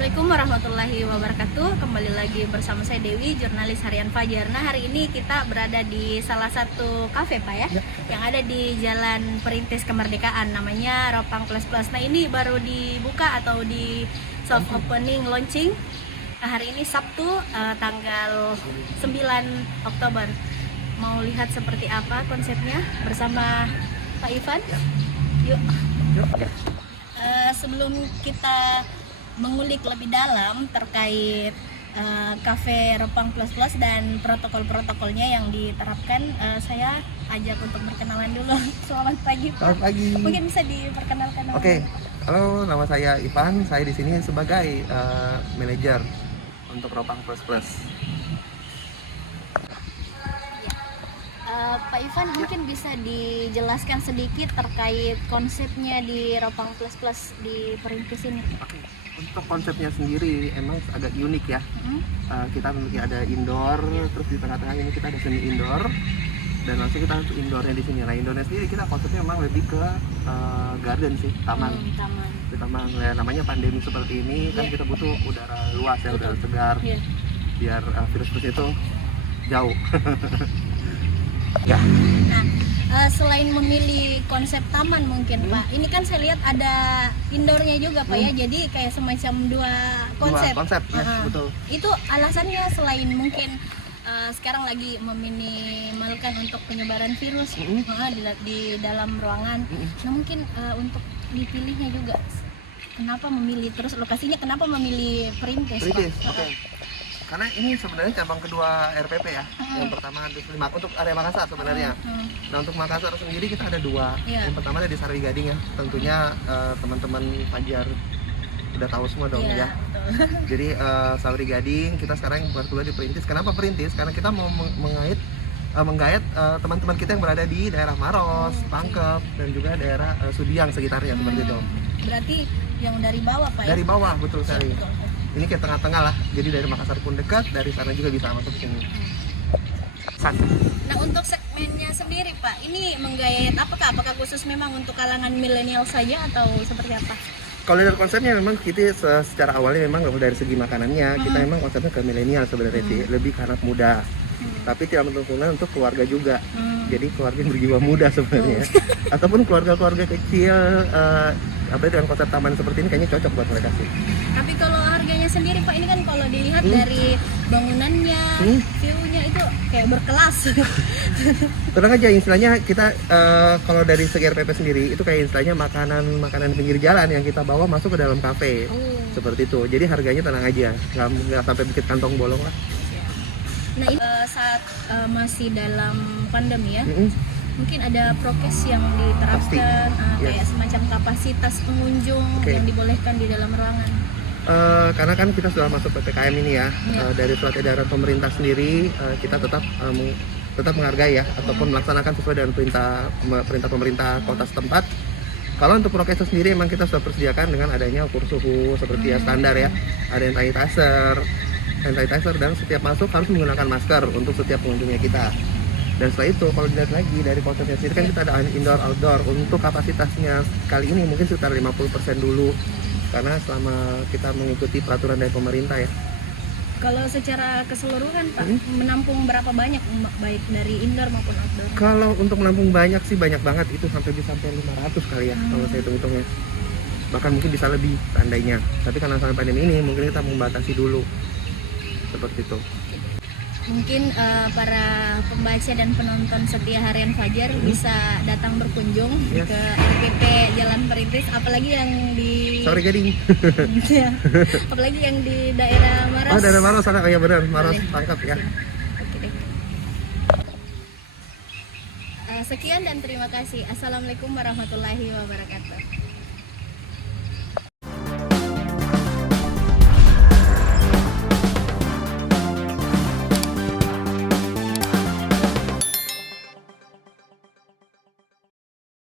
Assalamualaikum warahmatullahi wabarakatuh. Kembali lagi bersama saya Dewi, jurnalis harian Fajar. Nah, hari ini kita berada di salah satu kafe Pak ya, yang ada di Jalan Perintis Kemerdekaan, namanya Ropang Plus Plus. Nah, ini baru dibuka atau di soft opening launching. Nah, hari ini Sabtu tanggal 9 Oktober. Mau lihat seperti apa konsepnya bersama Pak Ivan? Yuk. Sebelum kita mengulik lebih dalam terkait kafe Ropang Plus Plus dan protokol-protokolnya yang diterapkan, saya ajak untuk berkenalan dulu. Selamat pagi Pak. Selamat pagi. Mungkin bisa diperkenalkan. Oke, halo, nama saya Ivan. Saya di sini sebagai manajer untuk Ropang Plus Plus. Pak Ivan, mungkin bisa dijelaskan sedikit terkait konsepnya di Ropang Plus Plus di Perintis ini. Oke. Untuk konsepnya sendiri emang agak unik ya. Kita memiliki ada indoor, terus di tengah-tengahnya ini kita ada semi indoor, dan langsung kita untuk indoornya di sini. Nah, indoornya sendiri kita konsepnya memang lebih ke garden sih, taman. Di taman ya, namanya pandemi seperti ini kan kita butuh udara luas ya, udara segar, biar virus-virus itu jauh. Ya. Nah, selain memilih konsep taman mungkin Pak, ini kan saya lihat ada indoornya juga Pak ya, jadi kayak semacam dua konsep. Ya, betul. Itu alasannya selain mungkin sekarang lagi meminimalkan untuk penyebaran virus di dalam ruangan. Nah, mungkin untuk dipilihnya juga, kenapa memilih, terus lokasinya kenapa memilih Perintis Pak? Oke. Karena ini sebenarnya cabang kedua RPP ya. Yang pertama untuk area Makassar sebenarnya. Nah, untuk Makassar sendiri kita ada dua. Yang pertama ada di Sari Gading ya. Tentunya teman-teman Fajar udah tahu semua dong ya. Jadi Sari Gading kita sekarang kebetulan di Perintis. Kenapa Perintis? Karena kita mau menggayat teman-teman kita yang berada di daerah Maros, Pangkep, dan juga daerah Sudiang sekitarnya seperti itu. Berarti yang dari bawah Pak ya? Dari bawah, betul sekali. Ini kayak tengah-tengah lah, jadi dari Makassar pun dekat, dari sana juga bisa masuk sini. Nah, untuk segmennya sendiri Pak, ini menggayat apakah khusus memang untuk kalangan milenial saja atau seperti apa? Kalau dari konsepnya memang kita secara awalnya memang dari segi makanannya, kita memang konsepnya ke milenial sebenarnya sih, lebih ke anak muda. Tapi tidak menentukan untuk keluarga juga. Jadi keluarga yang berjiwa muda sebenarnya. Ataupun keluarga-keluarga kecil, dengan konsep taman seperti ini kayaknya cocok buat mereka sih. Tapi kalau harganya sendiri Pak, ini kan kalau dilihat dari bangunannya, view-nya itu kayak berkelas. Tenang aja, istilahnya kita kalau dari segi RPP sendiri itu kayak istilahnya makanan pinggir jalan yang kita bawa masuk ke dalam kafe. Seperti itu. Jadi harganya tenang aja, nggak sampai bikin kantong bolong lah. Nah, ini saat masih dalam pandemi ya, mungkin ada prokes yang diterapkan, kayak semacam kapasitas pengunjung yang dibolehkan di dalam ruangan. Karena kan kita sudah masuk PPKM ini ya, dari surat edaran pemerintah sendiri, kita tetap menghargai ya, ataupun melaksanakan sesuai dengan perintah pemerintah kota setempat. Kalau untuk prokes sendiri memang kita sudah persediakan dengan adanya ukur suhu seperti ya standar ya, ada sanitizer, dan setiap masuk harus menggunakan masker untuk setiap pengunjungnya kita. Dan setelah itu kalau dilihat lagi dari konsepnya sendiri kan kita ada indoor outdoor. Untuk kapasitasnya kali ini mungkin sekitar 50% dulu, karena selama kita mengikuti peraturan dari pemerintah ya. Kalau secara keseluruhan Pak, menampung berapa banyak baik dari indoor maupun outdoor? Kalau untuk menampung banyak sih banyak banget, itu sampai 500 kali ya kalau saya hitung-hitungnya. Bahkan mungkin bisa lebih seandainya. Tapi karena sampai pandemi ini mungkin kita membatasi dulu. Seperti itu. Mungkin para pembaca dan penonton setia harian Fajar bisa datang berkunjung ke RPP Jalan Perintis, apalagi yang di Sari Gading. apalagi yang di daerah Maros. Oh, daerah Maros sana, ya benar, Maros Pangkep ya. Oke deh. Sekian dan terima kasih. Assalamualaikum warahmatullahi wabarakatuh.